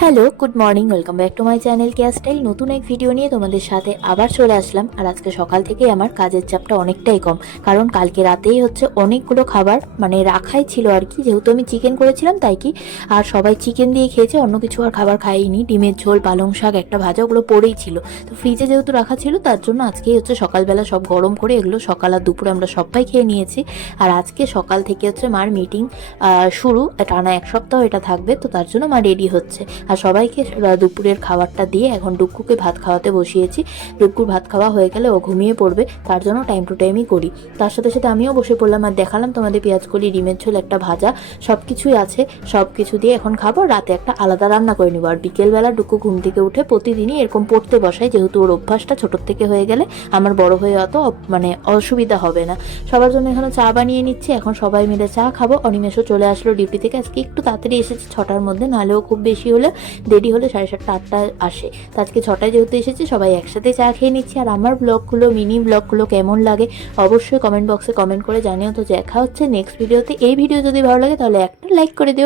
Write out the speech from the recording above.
Hello, good morning, welcome back to my channel care style. নতুন এক video নিয়ে তোমাদের সাথে আবার চলে আসলাম। আর আজকে সকাল থেকেই আমার কাজের চাপটা অনেকটাই কম, কারণ কালকে রাতেই অনেকগুলো খাবার রাখাই ছিল আর কি। যেহেতু আমি চিকেন করেছিলাম তাই কি আর সবাই চিকেন দিয়ে খেয়েছে, অন্য কিছু আর খাবার খাইনি। ডিমের ঝোল, পালং শাক, একটা ভাজা, ওগুলো পড়েই ছিল। তো ফ্রিজে যেহেতু রাখা ছিল তার জন্য আজকেই সকালবেলা সব গরম করে এগুলো সকাল আর দুপুরে আমরা সবাই খেয়ে নিয়েছি। আর আজকে সকাল থেকে মার মিটিং শুরু, টানা এক সপ্তাহ এটা থাকবে, তো তার জন্য মা রেডি হচ্ছে। আর সবাইকে দুপুরের খাবারটা দিয়ে এখন ডুক্কুকে ভাত খাওয়াতে বসিয়েছি। ডুক্কুর ভাত খাওয়া হয়ে গেলে ও ঘুমিয়ে পড়বে, তার জন্য টাইম টু টাইমই করি। তার সাথে সাথে আমিও বসে পড়লাম আর দেখালাম তোমাদের পেঁয়াজকলি, ডিমের ঝোল, একটা ভাজা, সব কিছুই আছে। সব কিছু দিয়ে এখন খাবো, রাতে একটা আলাদা রান্না করে নেবো। আর বিকেলবেলা ডুক্কু ঘুম থেকে উঠে প্রতিদিনই এরকম পড়তে বসায়, যেহেতু ওর অভ্যাসটা ছোটোর থেকে হয়ে গেলে আমার বড় হয়ে অত অসুবিধা হবে না। সবার জন্য এখানে চা বানিয়ে নিচ্ছি, এখন সবাই মিলে চা খাবো। অনিমেষও চলে আসলো ডিউটি থেকে, আজকে একটু তাড়াতাড়ি এসেছে, 6টার মধ্যে, নাহলেও খুব বেশি হলে দেরি হলে 7:30 8টা আসে। তো আজকে 6টায় যেহেতু এসেছে, সবাই একসাথে চা খেয়ে নিচ্ছি। আর আমার ব্লগগুলো, মিনি ব্লগগুলো কেমন লাগে অবশ্যই কমেন্ট বক্সে কমেন্ট করে জানিও। তো দেখা হচ্ছে নেক্সট ভিডিওতে। এই ভিডিও যদি ভালো লাগে তাহলে একটা লাইক করে দিও।